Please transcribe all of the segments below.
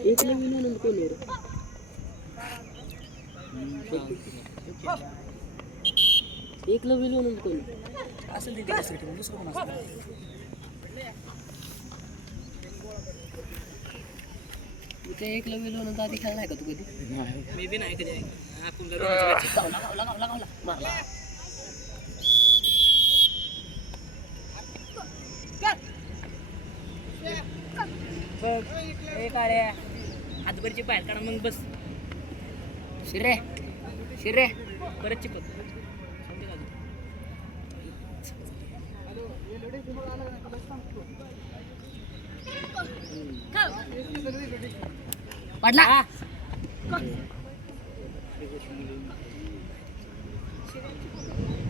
एक नवीन आनंद कोण आहे रे? एक नवीन आनंद कोण आहे? असेल ते कसं ठेवून दुसरं कोण असेल ते एक नवीन आनंद आधी खेळलाय का तू कधी? मी बी नाही कधी आपण मारला. काळ्या हातभरची बाहेर काढा मग बस शिरे शिरे परत चिपक पडला.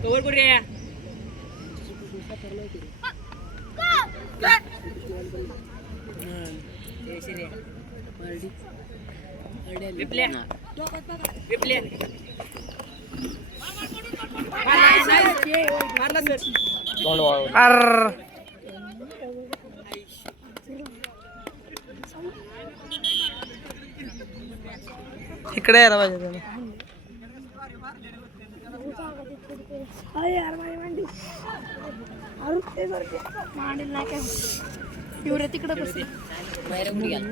कवर करूया विपल्या विपल्या मारला सर इकडे यायला पाहिजे त्याला. तिकडे बसले बाहेर कुठे गेला?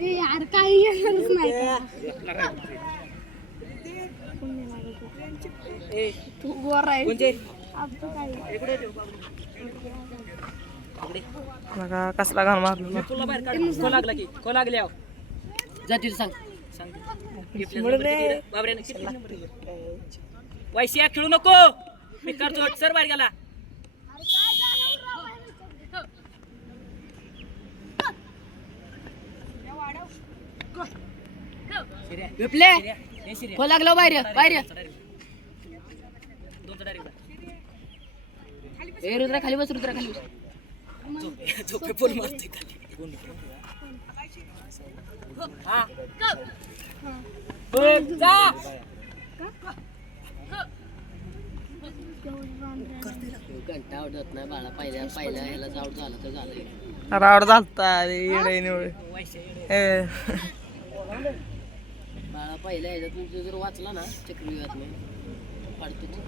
यार काही येणारच नाही तू वर आहे बघा कसला घाल मारला. तुला बाहेर काढ को लागला की को लागल्या जा तिथं सांग. बाबऱ्यानं किती नंबर वैशिया खेळू नको मी करतो सर बाहेर गेला विपले को लागला बाहेर बाहेर. ए रुद्रा खाली बस रुद्रा खाली बस. झोपे पोल मारते खाली हा जा घंटा आवडत नाही बाळा. पहिल्या ह्याला जाऊट झालं तर झालं. रावड झालता रे येडे निवडे. बाळा पहिल्या ह्याच्यात तू जर वाचला ना चक्रव्यूहात मी पाडतो तू.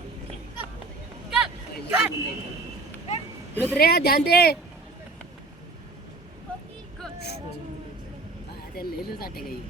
रुद्रे ध्यान दे. त्याला लिहिलं जाते काही